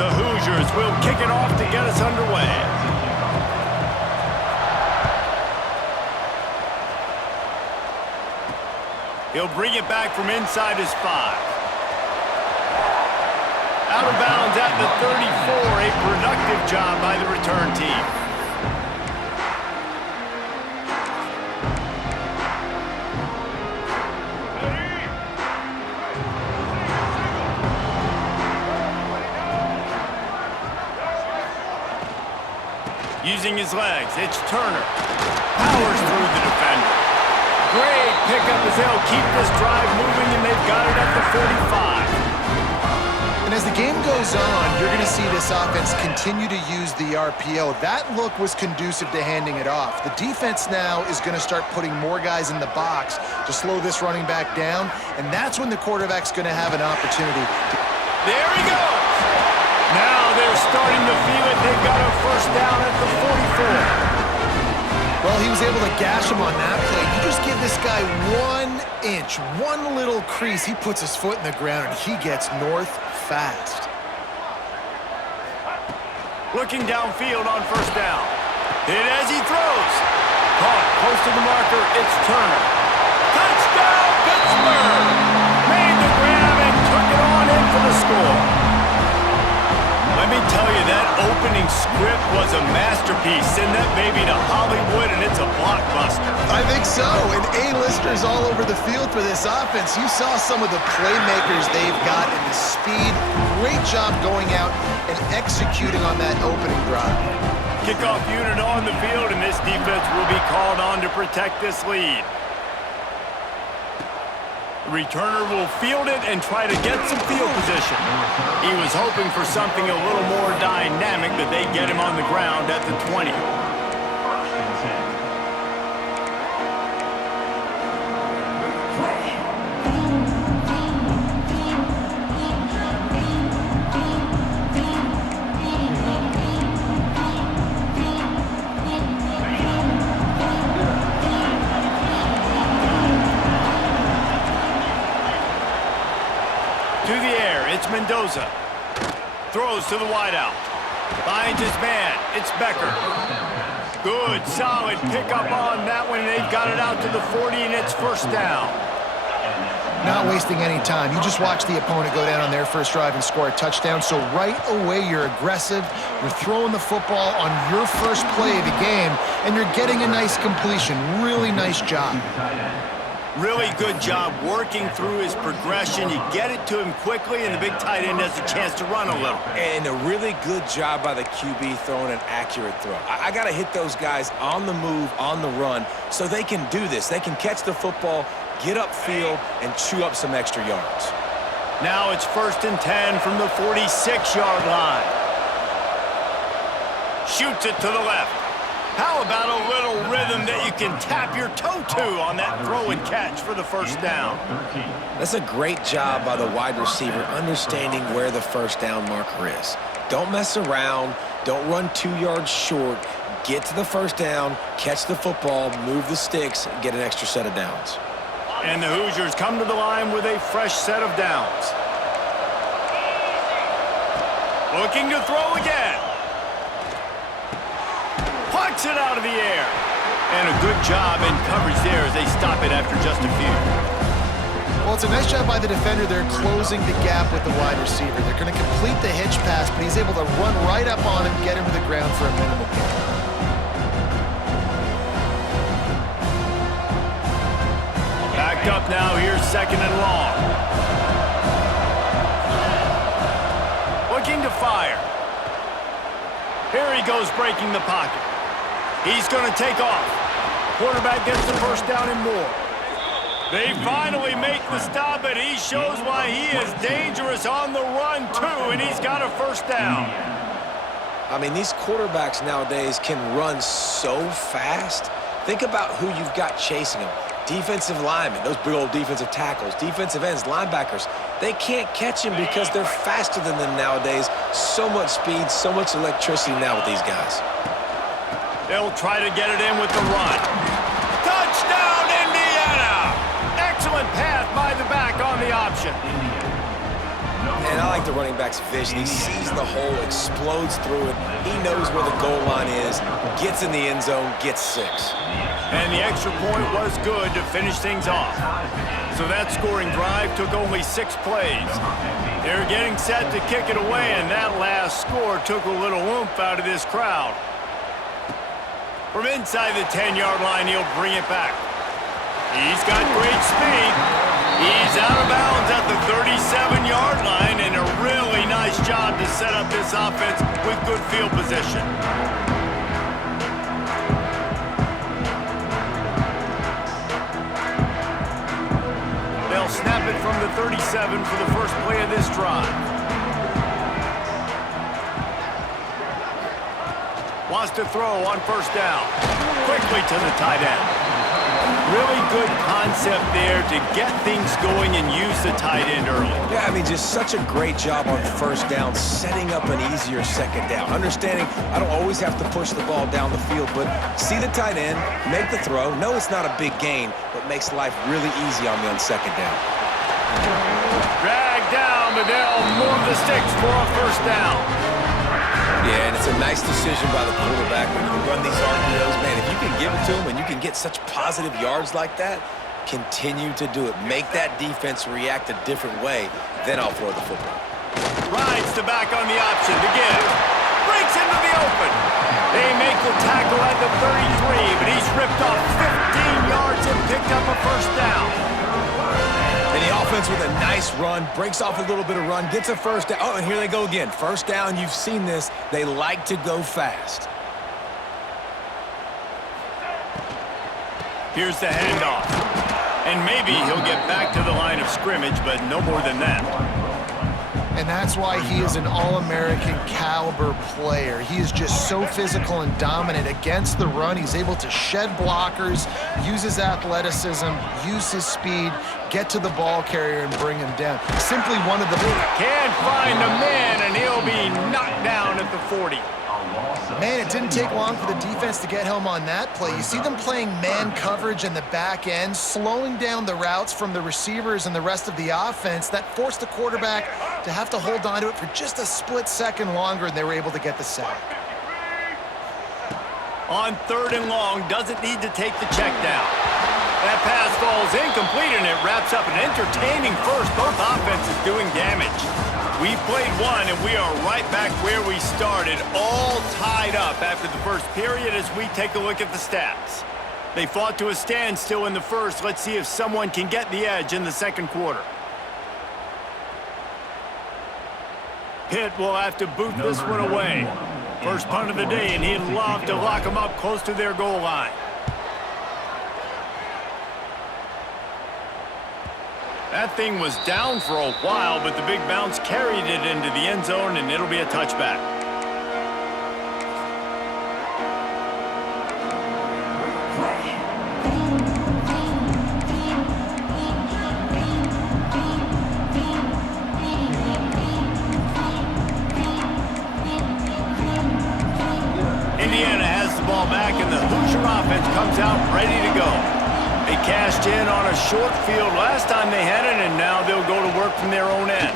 The Hoosiers will kick it off to get us underway. He'll bring it back from inside his 5. Out of bounds at the 34, a productive job by the return team. Using his legs, it's Turner. Powers through the defender. Great pickup as they'll keep this drive moving, and they've got it at the 45. And as the game goes on, you're going to see this offense continue to use the RPO. That look was conducive to handing it off. The defense now is going to start putting more guys in the box to slow this running back down, and that's when the quarterback's going to have an opportunity. There he goes! Now they're starting to feel it. They've got a first down at the 44. Well, he was able to gash him on that play. You just give this guy 1 inch, one little crease, he puts his foot in the ground, and he gets north fast. Looking downfield on first down. Hit as he throws. Caught close to the marker. It's Turner. Touchdown, Pittsburgh! Made the grab and took it on in for the score. Let me tell you, that opening script was a masterpiece. Send that baby to Hollywood, and it's a blockbuster. I think so, and A-listers all over the field for this offense. You saw some of the playmakers they've got and the speed. Great job going out and executing on that opening drive. Kickoff unit on the field, and this defense will be called on to protect this lead. The returner will field it and try to get some field position. He was hoping for something a little more dynamic, but they get him on the ground at the 20. To the air, it's Mendoza. Throws to the wideout. Finds his man, it's Becker. Good, solid pickup on that one. They've got it out to the 40, and it's first down. Not wasting any time. You just watch the opponent go down on their first drive and score a touchdown. So right away, you're aggressive. You're throwing the football on your first play of the game, and you're getting a nice completion. Really nice job. Really good job working through his progression. You get it to him quickly, and the big tight end has a chance to run a little. And a really good job by the QB throwing an accurate throw. I got to hit those guys on the move, on the run, so they can do this. They can catch the football, get upfield, and chew up some extra yards. Now it's 1st and 10 from the 46-yard line. Shoots it to the left. How about a little rhythm that you can tap your toe to on that throw and catch for the first down? That's a great job by the wide receiver understanding where the first down marker is. Don't mess around. Don't run 2 yards short. Get to the first down, catch the football, move the sticks, and get an extra set of downs. And the Hoosiers come to the line with a fresh set of downs. Looking to throw again. Pucks it out of the air. And a good job in coverage there as they stop it after just a few. Well, it's a nice job by the defender. They're closing the gap with the wide receiver. They're going to complete the hitch pass, but he's able to run right up on him, get him to the ground for a minimal gain. Backed up now, here's 2nd and long. Looking to fire. Here he goes breaking the pocket. He's going to take off. Quarterback gets the first down and more. They finally make the stop, and he shows why he is dangerous on the run, too, and he's got a first down. I mean, these quarterbacks nowadays can run so fast. Think about who you've got chasing them. Defensive linemen, those big old defensive tackles, defensive ends, linebackers. They can't catch him because they're faster than them nowadays. So much speed, so much electricity now with these guys. They'll try to get it in with the run. Touchdown, Indiana! Excellent pass by the back on the option. And I like the running back's vision. He sees the hole, explodes through it. He knows where the goal line is, gets in the end zone, gets 6. And the extra point was good to finish things off. So that scoring drive took only 6 plays. They're getting set to kick it away, and that last score took a little oomph out of this crowd. From inside the 10-yard line, he'll bring it back. He's got great speed. He's out of bounds at the 37-yard line, and a really nice job to set up this offense with good field position. They'll snap it from the 37 for the first play of this drive. Wants to throw on first down. Quickly to the tight end. Really good concept there to get things going and use the tight end early. Yeah, I mean, just such a great job on first down, setting up an easier second down. Understanding I don't always have to push the ball down the field, but see the tight end, make the throw. No, it's not a big gain, but makes life really easy on me on second down. Drag down, but they'll move the sticks for a first down. Yeah, and it's a nice decision by the quarterback when you run these RPOs. Man, if you can give it to him and you can get such positive yards like that, continue to do it. Make that defense react a different way, then I'll throw the football. Rides the back on the option to give. Breaks into the open. They make the tackle at the 33, but he's ripped off 15 yards and picked up a first down. And the offense with a nice run, breaks off a little bit of run, gets a first down. Oh, and here they go again. First down, you've seen this. They like to go fast. Here's the handoff. And maybe he'll get back to the line of scrimmage, but no more than that. And that's why he is an All-American caliber player. He is just so physical and dominant against the run. He's able to shed blockers, use his athleticism, use his speed, get to the ball carrier and bring him down. Simply one of the... Can't find a man, and he'll be knocked down at the 40. Man, it didn't take long for the defense to get home on that play. You see them playing man coverage in the back end, slowing down the routes from the receivers and the rest of the offense. That forced the quarterback to have to hold on to it for just a split second longer, and they were able to get the sack. On 3rd and long, doesn't need to take the check down. That pass falls incomplete, and it wraps up an entertaining first. Both offenses doing damage. We've played one, and we are right back where we started, all tied up after the first period as we take a look at the stats. They fought to a standstill in the first. Let's see if someone can get the edge in the second quarter. Pitt will have to boot this one away. First punt of the day, and he'd love to lock them up close to their goal line. That thing was down for a while, but the big bounce carried it into the end zone, and it'll be a touchback. Indiana has the ball back, and the Hoosier offense comes out ready to go. They cashed in on a short field last time they had it, and now they'll go to work from their own end.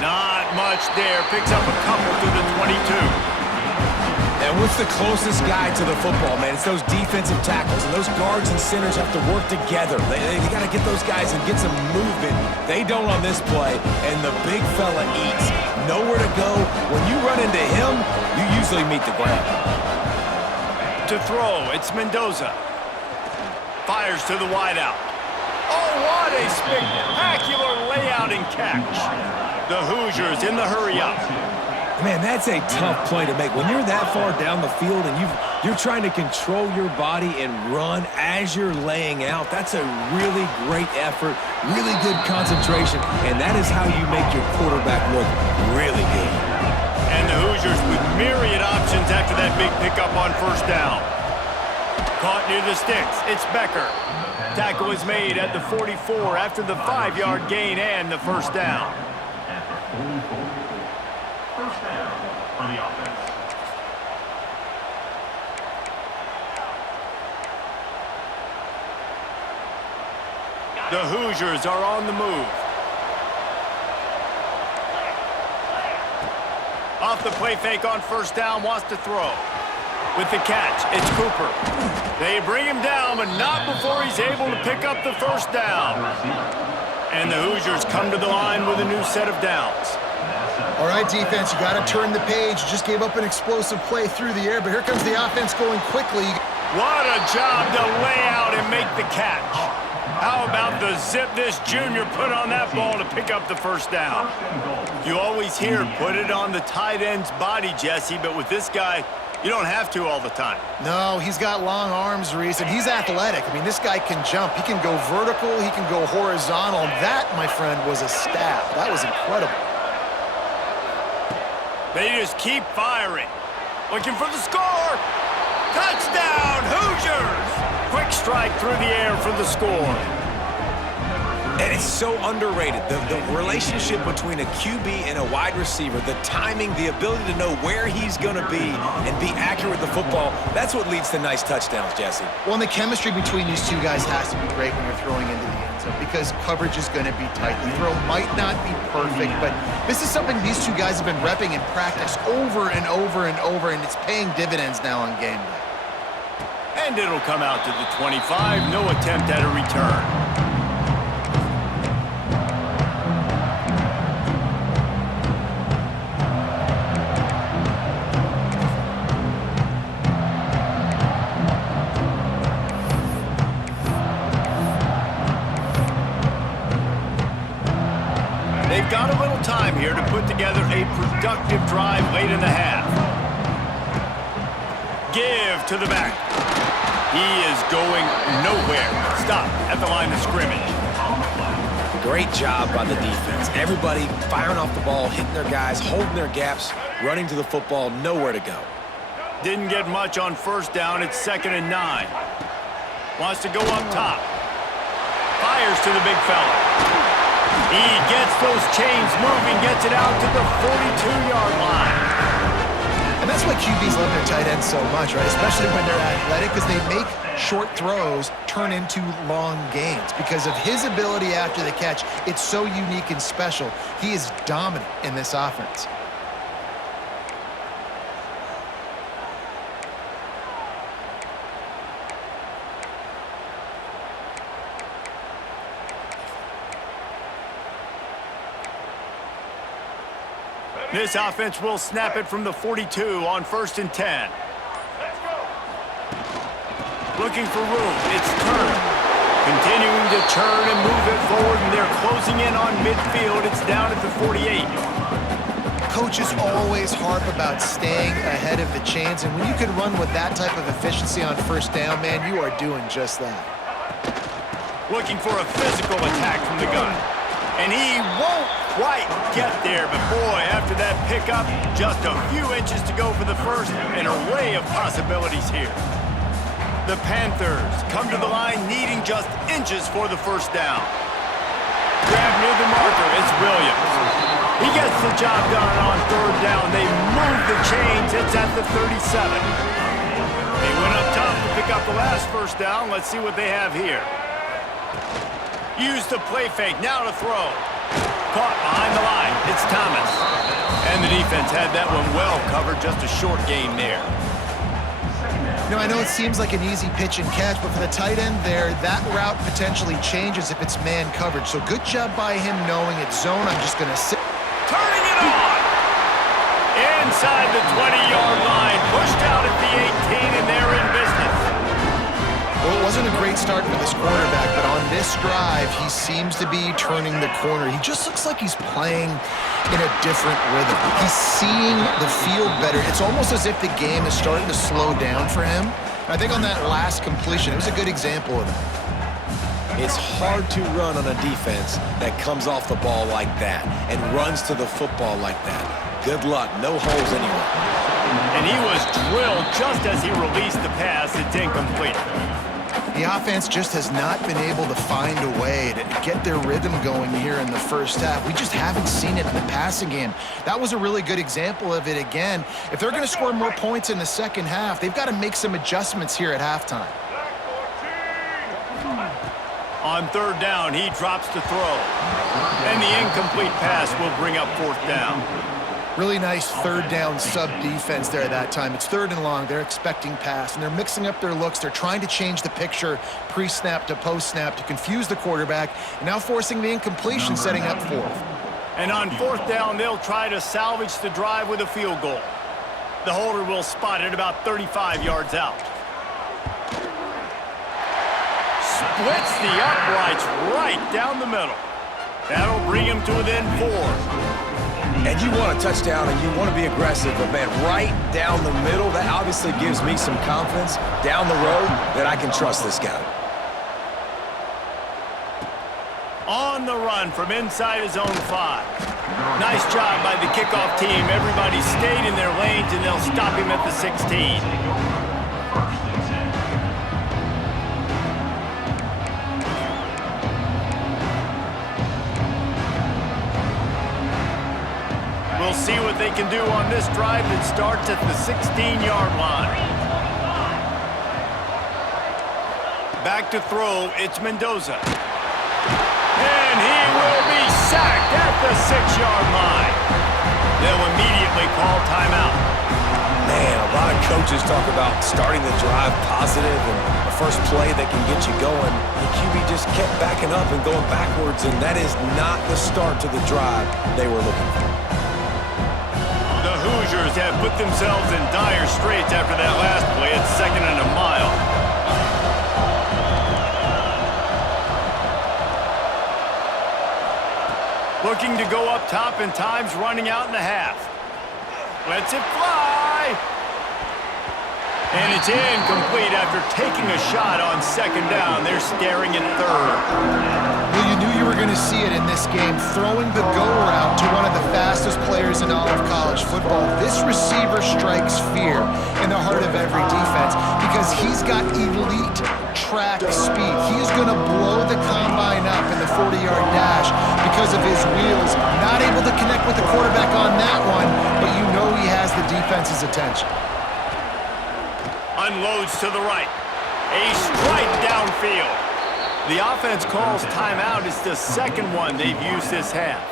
Not much there. Picks up a couple through the 22. And what's the closest guy to the football, man? It's those defensive tackles, and those guards and centers have to work together. They got to get those guys and get some movement. They don't on this play, and the big fella eats. Nowhere to go. When you run into him, you usually meet the ground. To throw, it's Mendoza. Fires to the wideout. Oh, what a spectacular layout and catch. The Hoosiers in the hurry-up. Man, that's a tough play to make. When you're that far down the field and you're trying to control your body and run as you're laying out, that's a really great effort, really good concentration, and that is how you make your quarterback look really good. And the Hoosiers with myriad options after that big pickup on first down. Caught near the sticks. It's Becker. Tackle is made at the 44 after the 5-yard gain and the first down. First down for the offense. The Hoosiers are on the move. Off the play fake on first down, wants to throw. With the catch, it's Cooper. They bring him down, but not before he's able to pick up the first down. And the Hoosiers come to the line with a new set of downs. All right, defense, you got to turn the page. Just gave up an explosive play through the air, but here comes the offense going quickly. What a job to lay out and make the catch. How about the zip this junior put on that ball to pick up the first down? You always hear put it on the tight end's body, Jesse, but with this guy, you don't have to all the time. No, he's got long arms, Reese, and he's athletic. I mean, this guy can jump. He can go vertical. He can go horizontal. That, my friend, was a stab. That was incredible. They just keep firing. Looking for the score. Touchdown, Hoosiers! Quick strike through the air for the score. And it's so underrated. The relationship between a QB and a wide receiver, the timing, the ability to know where he's going to be and be accurate with the football, that's what leads to nice touchdowns, Jesse. Well, and the chemistry between these two guys has to be great when you're throwing into the end zone because coverage is going to be tight. The throw might not be perfect, but this is something these two guys have been repping in practice over and over and over, and it's paying dividends now on game day. And it'll come out to the 25. No attempt at a return. They've got a little time here to put together a productive drive late in the half. Give to the back. He is going nowhere. Stop at the line of scrimmage. Great job by the defense. Everybody firing off the ball, hitting their guys, holding their gaps, running to the football, nowhere to go. Didn't get much on first down. It's 2nd and 9. Wants to go up top. Fires to the big fella. He gets those chains moving, gets it out to the 42-yard line. And that's why QBs love their tight ends so much, right? Especially when they're athletic, because they make short throws turn into long gains. Because of his ability after the catch, it's so unique and special. He is dominant in this offense. This offense will snap it from the 42 on 1st and 10. Looking for room. It's Turner. Continuing to turn and move it forward, and they're closing in on midfield. It's down at the 48. Coaches always harp about staying ahead of the chains, and when you can run with that type of efficiency on first down, man, you are doing just that. Looking for a physical attack from the gun. And he won't quite get there, but boy, after that pickup, just a few inches to go for the first, an array of possibilities here. The Panthers come to the line needing just inches for the first down. Grab near the marker, it's Williams. He gets the job done on 3rd down. They move the chains, it's at the 37. They went up top to pick up the last first down. Let's see what they have here. Use the play fake, now to throw. Caught behind the line, it's Thomas. And the defense had that one well covered, just a short gain there. You know, I know it seems like an easy pitch and catch, but for the tight end there, that route potentially changes if it's man coverage. So good job by him knowing it's zone. I'm just going to sit. Turning it on! Inside the 20-yard line, pushed out at the 18, and they're in business. Well, it wasn't a great start for this quarterback, but on this drive, he seems to be turning the corner. He just looks like he's playing in a different rhythm. He's seeing the field better. It's almost as if the game is starting to slow down for him. I think on that last completion, it was a good example of that. It's hard to run on a defense that comes off the ball like that and runs to the football like that. Good luck. No holes anywhere. And he was drilled just as he released the pass. It's incomplete. The offense just has not been able to find a way to get their rhythm going here in the first half. We just haven't seen it in the passing game. That was a really good example of it again. If they're going to score more points in the second half, they've got to make some adjustments here at halftime. On 3rd down, he drops to throw. And the incomplete pass will bring up 4th down. Really nice third down sub defense there at that time. It's 3rd and long. They're expecting pass, and they're mixing up their looks. They're trying to change the picture pre-snap to post-snap to confuse the quarterback, and now forcing the incompletion, setting up 4th. And on 4th down, they'll try to salvage the drive with a field goal. The holder will spot it about 35 yards out. Splits the uprights right down the middle. That'll bring him to within 4. And you want a touchdown and you want to be aggressive, but man, right down the middle, that obviously gives me some confidence down the road that I can trust this guy. On the run from inside his own 5. Nice job by the kickoff team. Everybody stayed in their lanes, and they'll stop him at the 16. We'll see what they can do on this drive that starts at the 16-yard line. Back to throw, it's Mendoza. And he will be sacked at the 6-yard line. They'll immediately call timeout. Man, a lot of coaches talk about starting the drive positive and the first play that can get you going. The QB just kept backing up and going backwards, and that is not the start to the drive they were looking for. The Hoosiers have put themselves in dire straits after that last play at 2nd and a mile. Looking to go up top, and time's running out in the half. Lets it fly. And it's incomplete after taking a shot on 2nd down. They're staring at 3rd. Well, you knew you were going to see it in this game, throwing the go route to one of the fastest players in all of college football. This receiver strikes fear in the heart of every defense because he's got elite track speed. He's going to blow the combine up in the 40-yard dash because of his wheels. Not able to connect with the quarterback on that one, but you know he has the defense's attention. Unloads to the right. A strike downfield. The offense calls timeout. It's the 2nd one they've used this half.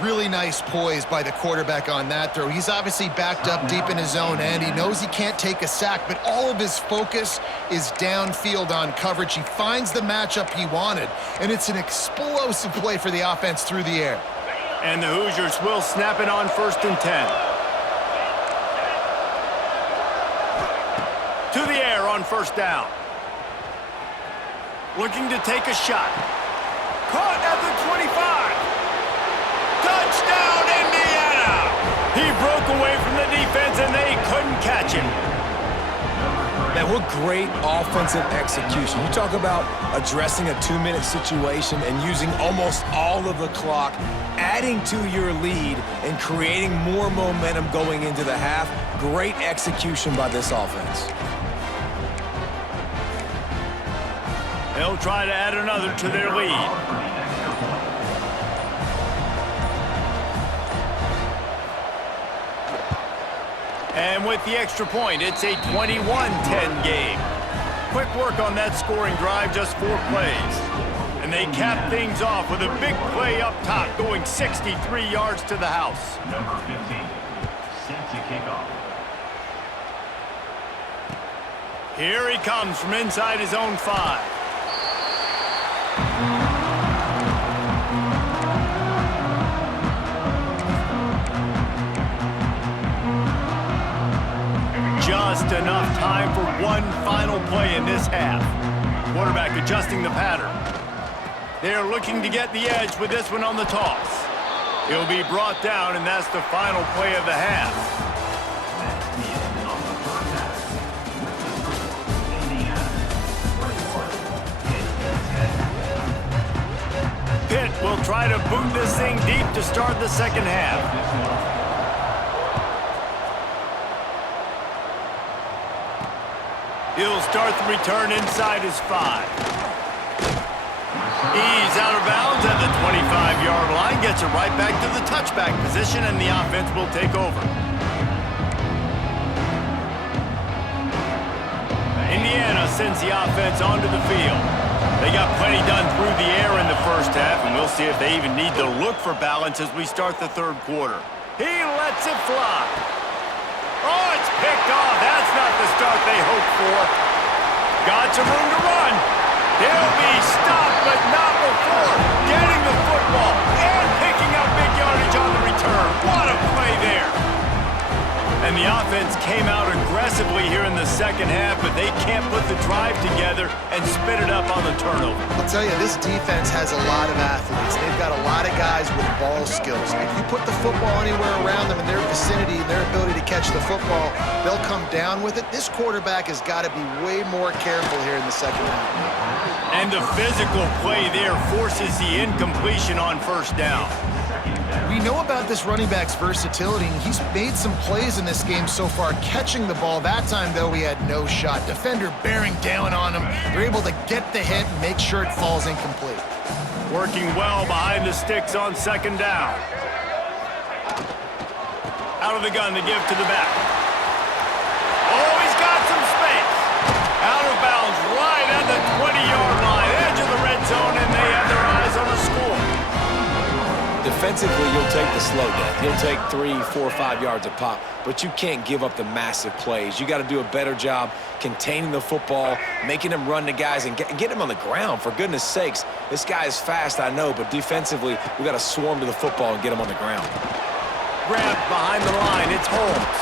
Really nice poise by the quarterback on that throw. He's obviously backed up deep in his own end. He knows he can't take a sack, but all of his focus is downfield on coverage. He finds the matchup he wanted, and it's an explosive play for the offense through the air. And the Hoosiers will snap it on 1st and 10. To the air on 1st down. Looking to take a shot. Caught at the 25. Touchdown, Indiana! He broke away from the defense, and they couldn't catch him. Man, what great offensive execution. You talk about addressing a 2-minute situation and using almost all of the clock, adding to your lead and creating more momentum going into the half. Great execution by this offense. They'll try to add another to their lead. And with the extra point, it's a 21-10 game. Quick work on that scoring drive, just 4 plays. And they cap things off with a big play up top, going 63 yards to the house. Number 15, set to kick off. Here he comes from inside his own 5. Just enough time for one final play in this half. Quarterback adjusting the pattern. They're looking to get the edge with this one on the toss. He'll be brought down, and that's the final play of the half. That's the end of the first half. Indiana, 21, Pitt will try to boot this thing deep to start the 2nd half. He'll start the return inside his 5. He's out of bounds at the 25-yard line, gets it right back to the touchback position, and the offense will take over. Indiana sends the offense onto the field. They got plenty done through the air in the first half, and we'll see if they even need to look for balance as we start the 3rd quarter. He lets it fly. Oh, it's picked off. That's not the start they hoped for. Got some room to run. He'll be stopped, but not before getting the football and picking up big yardage on the return. What a play there. And the offense came out aggressively here in the second half, but they can't put the drive together and spit it up on the turnover. I'll tell you, this defense has a lot of athletes. They've got a lot of guys with ball skills. If you put the football anywhere around them in their vicinity and their ability to catch the football, they'll come down with it. This quarterback has got to be way more careful here in the second half. And the physical play there forces the incompletion on first down. We know about this running back's versatility, and he's made some plays in this game so far catching the ball. That time, though, he had no shot. Defender bearing down on him. They're able to get the hit and make sure it falls incomplete. Working well behind the sticks on second down. Out of the gun to give to the back. Oh, he's got some space. Out of bounds right at the 20-yard line. Edge of the red zone, and they have their eyes on a score. Defensively, you'll take the slow death. You'll take 3, 4, 5 yards a pop, but you can't give up the massive plays. You got to do a better job containing the football, making them run to guys, and get him on the ground. For goodness sakes, this guy is fast, I know, but defensively, we got to swarm to the football and get him on the ground. Grabbed behind the line, it's Holmes.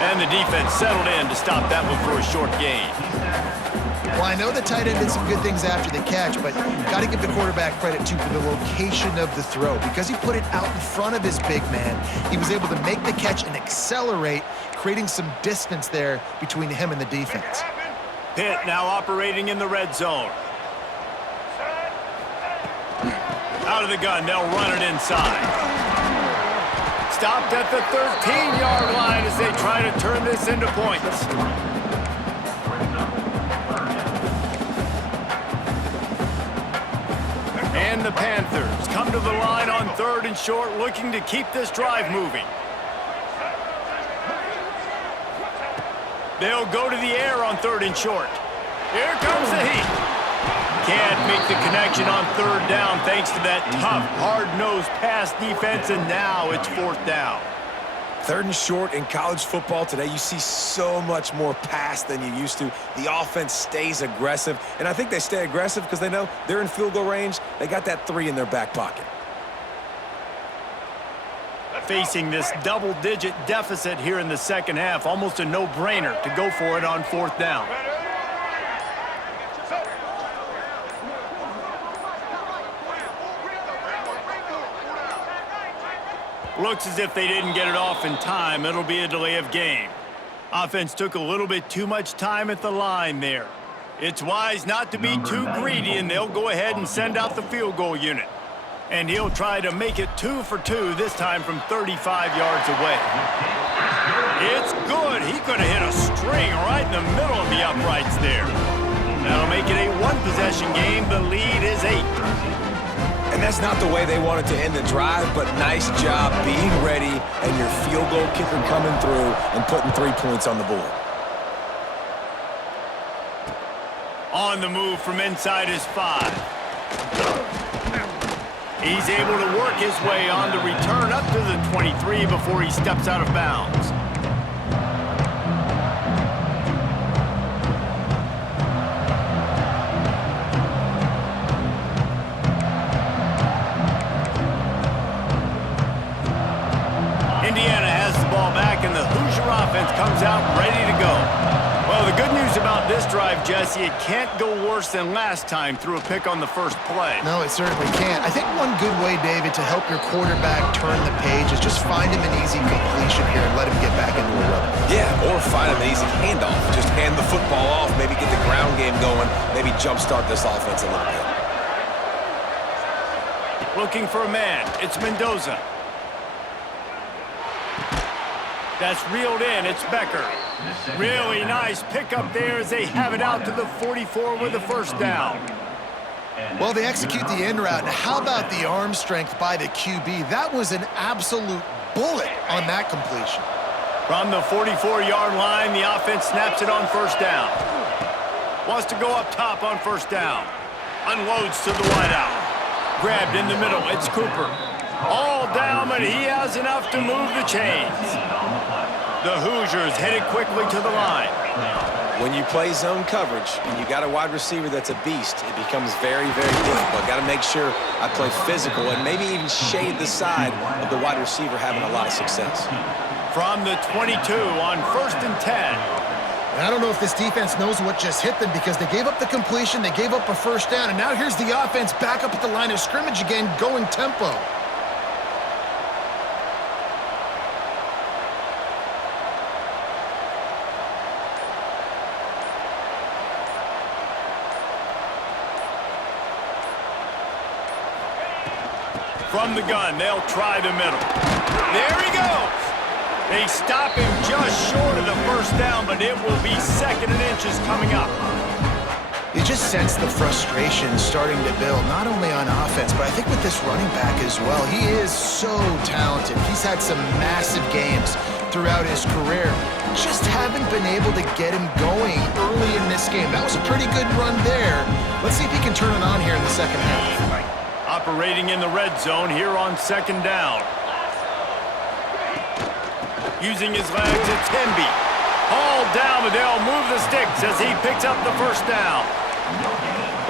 And the defense settled in to stop that one for a short gain. Well, I know the tight end did some good things after the catch, but got to give the quarterback credit, too, for the location of the throw. Because he put it out in front of his big man, he was able to make the catch and accelerate, creating some distance there between him and the defense. Pitt now operating in the red zone. Out of the gun, they'll run it inside. Stopped at the 13-yard line as they try to turn this into points. And the Panthers come to the line on 3rd and short, looking to keep this drive moving. They'll go to the air on 3rd and short. Here comes the heat. Can't make the connection on 3rd down thanks to that tough, hard-nosed pass defense, and now it's 4th down. 3rd and short in college football today, you see so much more pass than you used to. The offense stays aggressive, and I think they stay aggressive because they know they're in field goal range. They got that 3 in their back pocket. Facing this double-digit deficit here in the second half, almost a no-brainer to go for it on 4th down. Looks as if they didn't get it off in time. It'll be a delay of game. Offense took a little bit too much time at the line there. It's wise not to be too greedy, and they'll go ahead and send out the field goal unit. And he'll try to make it 2 for 2, this time from 35 yards away. It's good. He could have hit a string right in the middle of the uprights there. That'll make it a one-possession game. The lead is 8. And that's not the way they wanted to end the drive, but nice job being ready and your field goal kicker coming through and putting 3 points on the board. On the move from inside his 5. He's able to work his way on the return up to the 23 before he steps out of bounds. Indiana has the ball back, and the Hoosier offense comes out ready to go. Well, the good news about this drive, Jesse, it can't go worse than last time through a pick on the first play. No, it certainly can't. I think one good way, David, to help your quarterback turn the page is just find him an easy completion here and let him get back into a rhythm. Yeah, or find him an easy handoff. Just hand the football off, maybe get the ground game going, maybe jumpstart this offense a little bit. Looking for a man. It's Mendoza. That's reeled in. It's Becker. Really nice pickup there as they have it out to the 44 with the first down. Well, they execute the end route. Now, how about the arm strength by the QB? That was an absolute bullet on that completion. From the 44-yard line, the offense snaps it on first down. Wants to go up top on first down. Unloads to the wideout. Grabbed in the middle. It's Cooper. All down, but he has enough to move the chains. The Hoosiers headed quickly to the line. When you play zone coverage and you got a wide receiver that's a beast, it becomes very, very difficult. Got to make sure I play physical and maybe even shade the side of the wide receiver having a lot of success. From the 22 on 1st and 10. And I don't know if this defense knows what just hit them because they gave up the completion, they gave up a first down, and now here's the offense back up at the line of scrimmage again, going tempo. From the gun, they'll try the middle. There he goes. They stop him just short of the first down, but it will be 2nd and inches coming up. You just sense the frustration starting to build, not only on offense, but I think with this running back as well. He is so talented. He's had some massive games throughout his career. Just haven't been able to get him going early in this game. That was a pretty good run there. Let's see if he can turn it on here in the second half. Operating in the red zone here on 2nd down. Using his legs, it's Hemby. All down, but they'll move the sticks as he picks up the first down.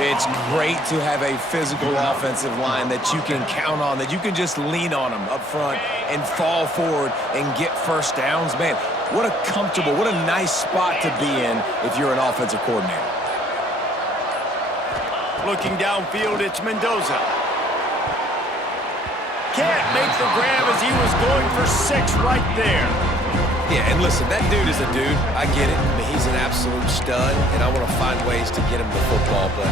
It's great to have a physical offensive line that you can count on, that you can just lean on them up front and fall forward and get first downs. Man, what a comfortable, what a nice spot to be in if you're an offensive coordinator. Looking downfield, it's Mendoza. Can't make the grab as he was going for 6 right there. Yeah, and listen, that dude is a dude. I get it. I mean, he's an absolute stud, and I want to find ways to get him the football, but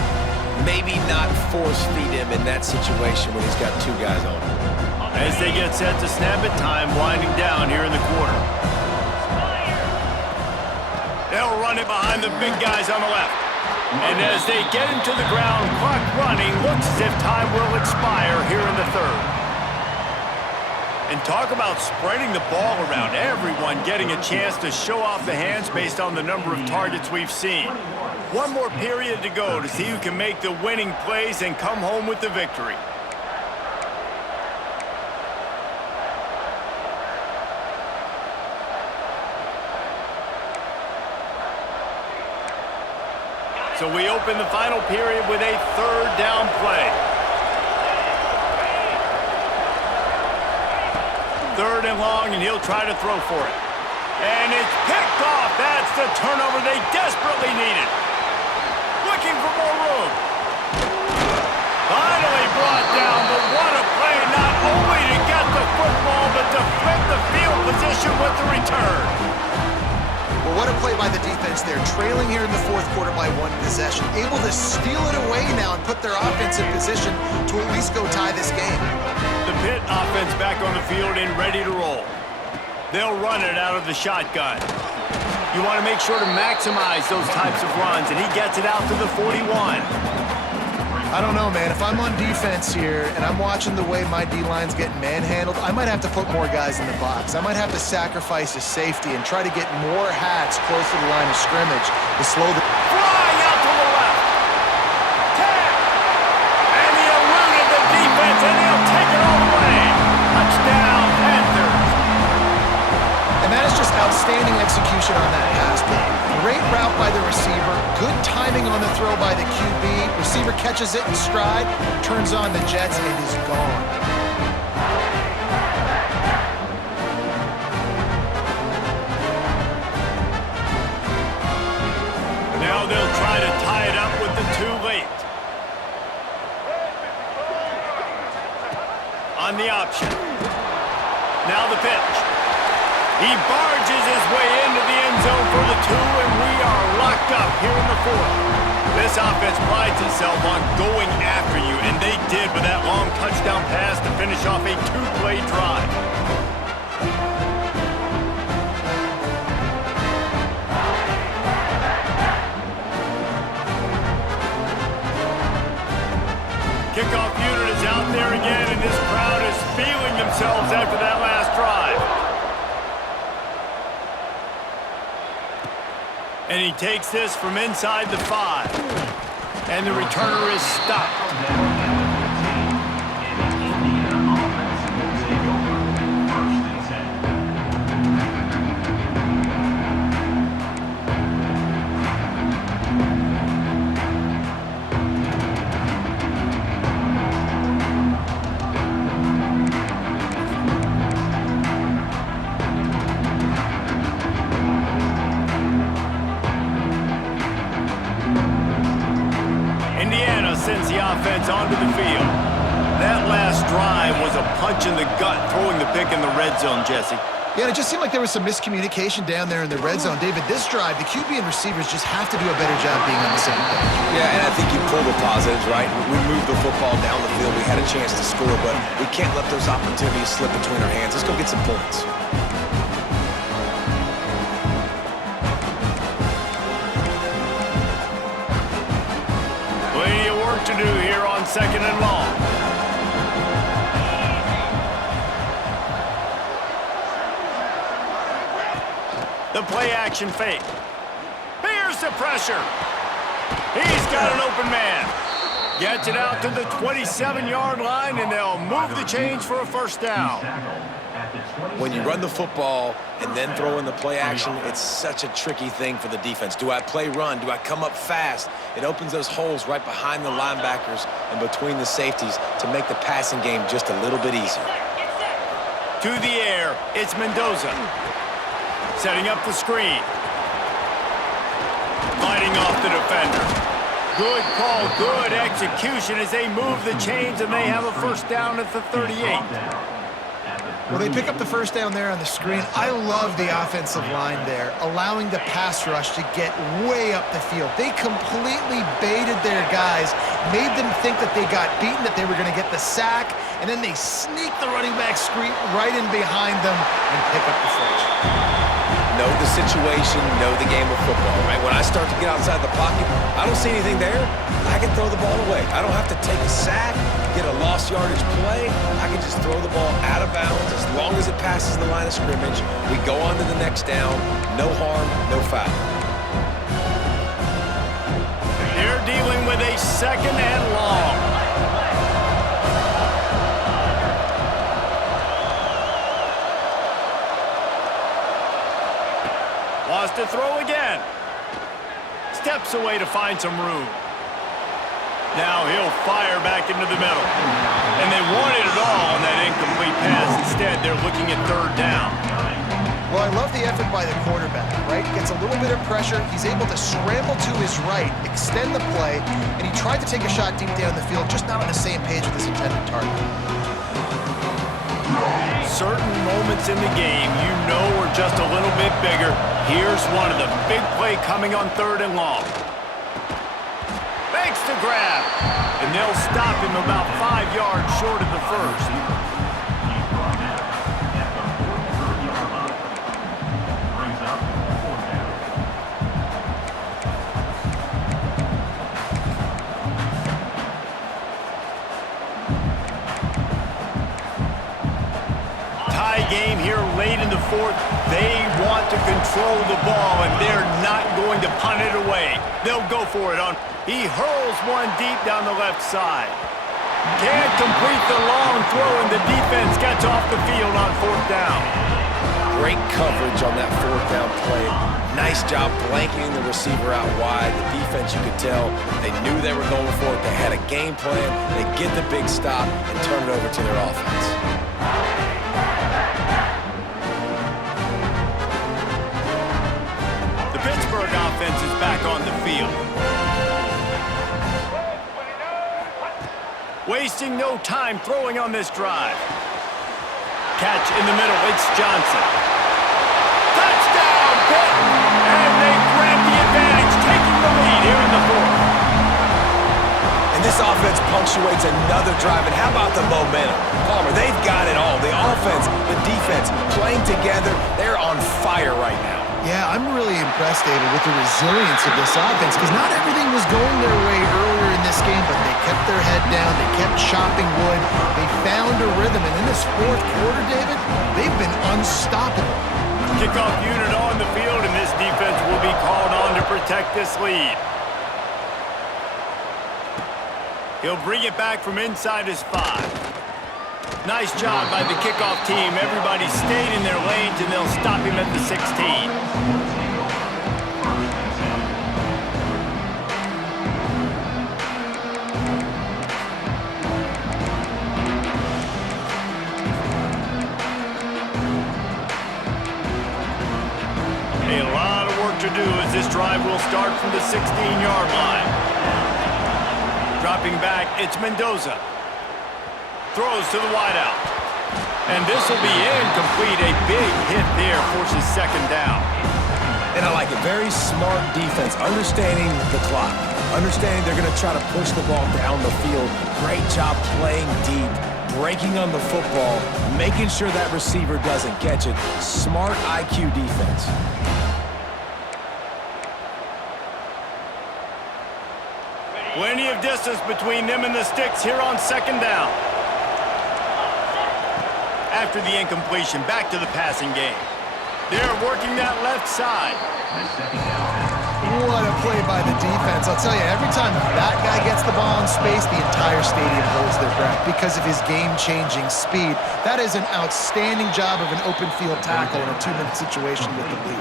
maybe not force-feed him in that situation when he's got 2 guys on him. As they get set to snap it, time winding down here in the quarter. They'll run it behind the big guys on the left. And as they get him to the ground, clock running, looks as if time will expire here in the 3rd. And talk about spreading the ball around, everyone getting a chance to show off the hands based on the number of targets we've seen. One more period to go to see who can make the winning plays and come home with the victory. So we open the final period with a 3rd down play. 3rd and long, and he'll try to throw for it. And it's picked off. That's the turnover they desperately needed. Looking for more room. Finally brought down, but what a play, not only to get the football, but to flip the field position with the return. Well, what a play by the defense there. Trailing here in the 4th quarter by 1 possession. Able to steal it away now and put their offense in position to at least go tie this game. The Pitt offense back on the field and ready to roll. They'll run it out of the shotgun. You want to make sure to maximize those types of runs, and he gets it out to the 41. I don't know, man. If I'm on defense here and I'm watching the way my D-line's getting manhandled, I might have to put more guys in the box. I might have to sacrifice a safety and try to get more hats close to the line of scrimmage to slow the... Flying out to the left. Tap. And he eluded the defense, and he'll take it all the way. Touchdown, Panthers. And that is just outstanding execution on that pass play. Great route by the receiver, good timing on the throw by the QB. Receiver catches it in stride, turns on the jets, and is gone. Now they'll try to tie it up with the 2 late. On the option. Now the pitch. He barges his way into the end zone for the 2, and we are locked up here in the 4th. This offense prides itself on going after you, and they did with that long touchdown pass to finish off a 2-play drive. Kickoff unit is out there again, and this crowd is feeling themselves after that last drive. And he takes this from inside the 5. And the returner is stopped. punch in the gut throwing the pick in the red zone, Jesse. Yeah, and it just seemed like there was some miscommunication down there in the red zone. David, this drive, the QB and receivers just have to do a better job being on the same page. Yeah, and I think you pull the positives, right? We moved the football down the field. We had a chance to score, but we can't let those opportunities slip between our hands. Let's go get some points. Plenty of work to do here on 2nd and long. The play-action fake. Here's the pressure. He's got an open man. Gets it out to the 27-yard line, and they'll move the chains for a first down. When you run the football and then throw in the play action, it's such a tricky thing for the defense. Do I play run? Do I come up fast? It opens those holes right behind the linebackers and between the safeties to make the passing game just a little bit easier. To the air, it's Mendoza. Setting up the screen. Fighting off the defender. Good call, good execution as they move the chains and they have a first down at the 38. Well, they pick up the first down there on the screen. I love the offensive line there, allowing the pass rush to get way up the field. They completely baited their guys, made them think that they got beaten, that they were going to get the sack, and then they sneak the running back screen right in behind them and pick up the first. Know the situation, know the game of football, right? When I start to get outside the pocket, I don't see anything there, I can throw the ball away. I don't have to take a sack, get a lost yardage play. I can just throw the ball out of bounds as long as it passes the line of scrimmage. We go on to the next down. No harm, no foul. They're dealing with a 2nd and long. Wants to throw again. Steps away to find some room. Now he'll fire back into the middle. And they wanted it all on that incomplete pass. Instead, they're looking at 3rd down. Well, I love the effort by the quarterback, right? Gets a little bit of pressure. He's able to scramble to his right, extend the play, and he tried to take a shot deep down the field, just not on the same page with his intended target. Certain moments in the game you know are just a little bit bigger. Here's one of the big play coming on 3rd and long. Makes the grab, and they'll stop him about 5 yards short of the first. Game here late in the 4th. They want to control the ball, and they're not going to punt it away. They'll go for it on. He hurls one deep down the left side. Can't complete the long throw, and the defense gets off the field on 4th down. Great coverage on that 4th down play. Nice job blanketing the receiver out wide. The defense, you could tell, they knew they were going for it. They had a game plan. They get the big stop and turn it over to their offense. Pittsburgh offense is back on the field. Wasting no time throwing on this drive. Catch in the middle, it's Johnson. Touchdown, Pitt! And they grab the advantage, taking the lead here in the 4th. And this offense punctuates another drive. And how about the momentum? Palmer, they've got it all. The offense, the defense, playing together. They're on fire right now. Yeah, I'm really impressed, David, with the resilience of this offense, because not everything was going their way earlier in this game, but they kept their head down, they kept chopping wood, they found a rhythm, and in this 4th quarter, David, they've been unstoppable. Kickoff unit on the field, and this defense will be called on to protect this lead. He'll bring it back from inside his 5. Nice job by the kickoff team. Everybody stayed in their lanes, and they'll stop him at the 16. A lot of work to do as this drive will start from the 16-yard line. Dropping back, it's Mendoza. Throws to the wideout. And this will be incomplete. A big hit there forces second down. And I like it. Very smart defense, understanding the clock, understanding they're going to try to push the ball down the field. Great job playing deep, breaking on the football, making sure that receiver doesn't catch it. Smart IQ defense. Plenty of distance between them and the sticks here on second down. After the incompletion, back to the passing game. They're working that left side. What a play by the defense. I'll tell you, every time that guy gets the ball in space, the entire stadium holds their breath because of his game-changing speed. That is an outstanding job of an open field tackle in a 2-minute situation with the lead.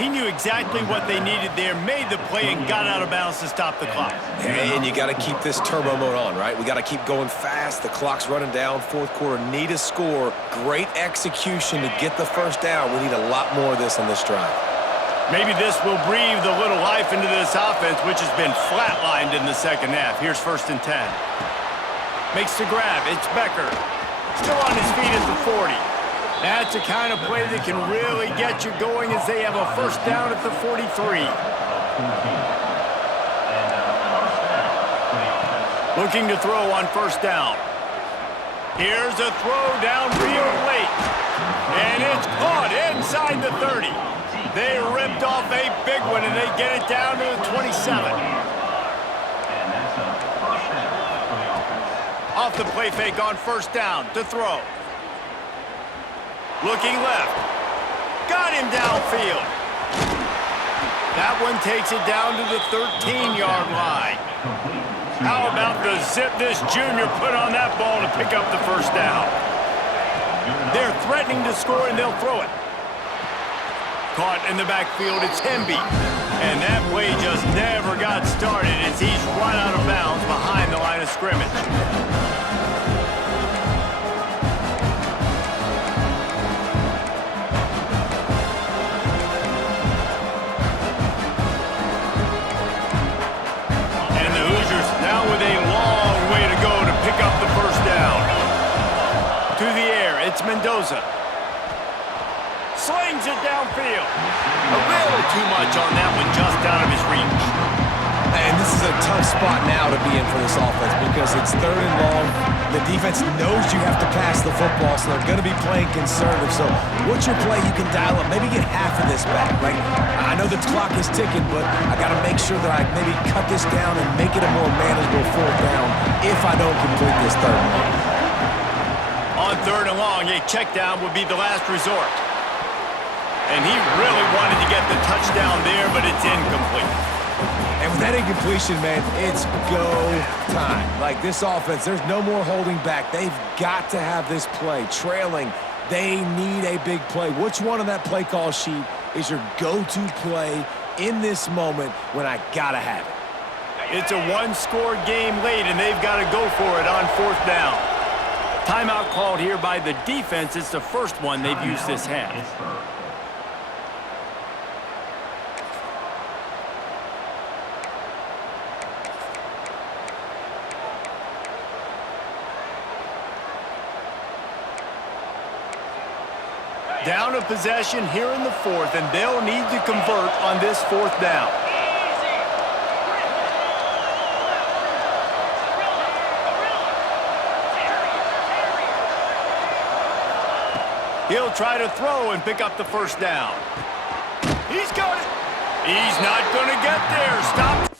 He knew exactly what they needed there, made the play, and got out of bounds to stop the clock. And you got to keep this turbo mode on, right? We got to keep going fast. The clock's running down. Fourth quarter, need a score. Great execution to get the first down. We need a lot more of this on this drive. Maybe this will breathe a little life into this offense, which has been flatlined in the second half. Here's 1st and 10. Makes the grab. It's Becker. Still on his feet at the 40. That's the kind of play that can really get you going as they have a first down at the 43. Looking to throw on first down. Here's a throw downfield late. And it's caught inside the 30. They ripped off a big one, and they get it down to the 27. Off the play fake on first down to throw. Looking left. Got him downfield. That one takes it down to the 13-yard line. How about the zip this junior put on that ball to pick up the first down? They're threatening to score, and they'll throw it. Caught in the backfield, it's Hemby. And that play just never got started as he's right out of bounds behind the line of scrimmage. And the Hoosiers now with a long way to go to pick up the first down. To the air, it's Mendoza. Slings it downfield. A little too much on that one, just out of his reach. And this is a tough spot now to be in for this offense because it's 3rd and long. The defense knows you have to pass the football, so they're going to be playing conservative. So what's your play you can dial up? Maybe get half of this back, right? I know the clock is ticking, but I got to make sure that I maybe cut this down and make it a more manageable 4th down if I don't complete this 3rd and long. On 3rd and long, a check down would be the last resort. And he really wanted to get the touchdown there, but it's incomplete. And with that incompletion, man, it's go time. Like this offense, there's no more holding back. They've got to have this play. Trailing, they need a big play. Which one on that play call sheet is your go-to play in this moment when I gotta have it? It's a one-score game late, and they've got to go for it on 4th down. Timeout called here by the defense. It's the first one they've used this half. Down a possession here in the 4th, and they'll need to convert on this 4th down. He'll try to throw and pick up the first down. He's got it. He's not going to get there. Stop.